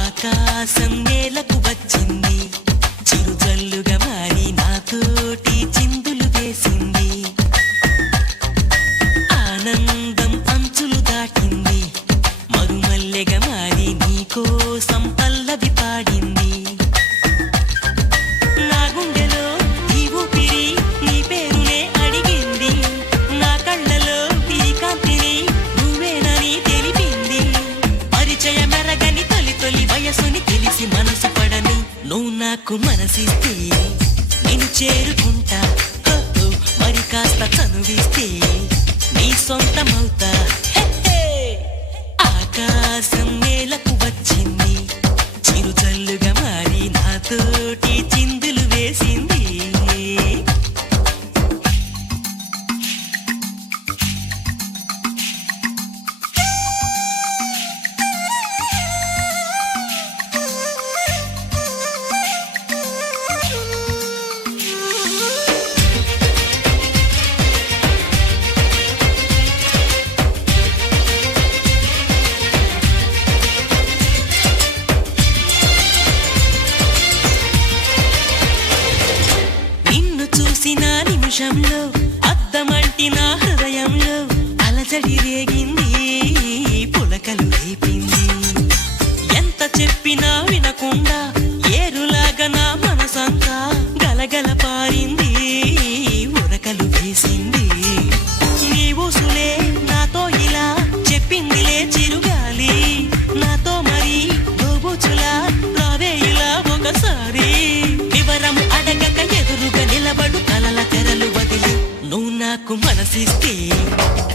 ఆకాశం నేలకు వచ్చింది, చిరుజల్లుగా మారి నాతోటి చిందులు వేసింది. ఆనందం అంచులు దాటింది, మరుమల్లెగా మారి నీకోసం పల్లవి పాడింది. నా గుండెలో ఈ ఊపిరి నీ పేరునే అడిగింది, నా కళ్ళలో ఈ కాంతిని నువ్వేనని తెలిపింది. పరిచయ మెరగని తొలి వయసుని తెలిసి మనసు పడని నువ్వు నాకు మనసిస్తే నేను చేరుకుంటా. మరి కాస్త చనువిస్తే నీ సొంతమవుతా. ఆకాశం నేలకు వచ్చింది, చిరుజల్లుగా మారి నాతోటి చిందులు వేసింది. నిమిషంలో అద్దమంటి నా హృదయంలో అలజడి రేగింది, పులకలు రేపింది. ఎంత చెప్పినా వినకుండా ఏరులాగా నా మనసంతా గలగల పారింది, ఉరకలు వేసింది. నీ ఊసులే నాతో ఇలా చెప్పిందిలే చిరుగాలి, నాతో మరి దోబుచులా రావే ఇలా ఒకసారి. వివరం అడగక ఎదురుగా నిలబడు కలల తెరలు వదిలి నువ్వు నాకు మనసిస్తే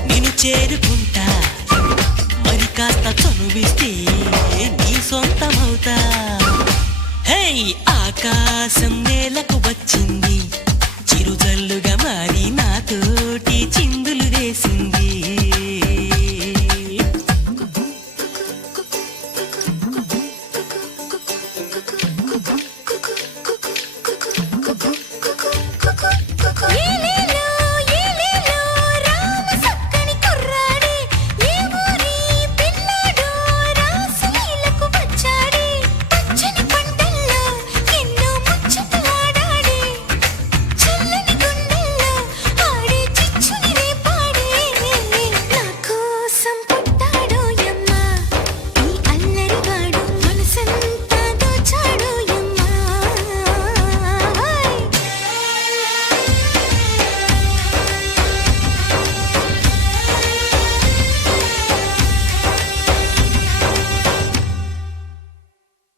నేను చేరుకుంటా. మరి కాస్త చనువిస్తే నీ సొంతమవుతా. హే, ఆకాశం నేలకు వచ్చింది, చిరుజల్లుగా మారి నాతోటి చిందులు వేసింది.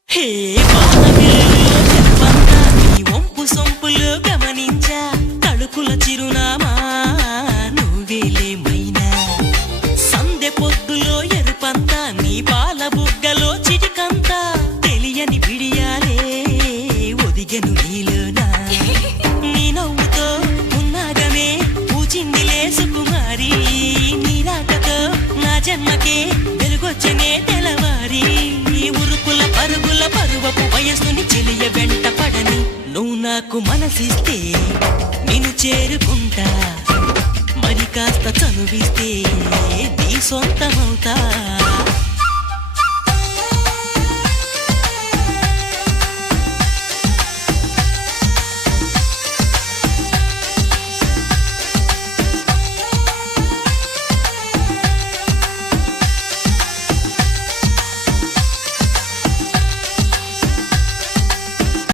హే, నీ వంపు సొంపులో గమనించా, తడుకుల చిరునామా నువ్వేలేమైనా. సందె పొద్దులో ఎరుపంతా, నీ పాల బుగ్గలో చిటికంతా, తెలియని బిడియాలే ఒదిగెను నీలోనా. నీ నవ్వుతో ఉన్నాగమే పూచిందిలే సుకుమారి, నీ రాకతో నా జన్మకే వెలుగొచ్చనే తెలవారి. ఉరుకుల పరుగుల పరువపు వయసుని చెలియ వెంట పడని నువ్వు నాకు మనసిస్తే నేను చేరుకుంటా. మరి కాస్త చనువిస్తే నీ సొంతమవుతా.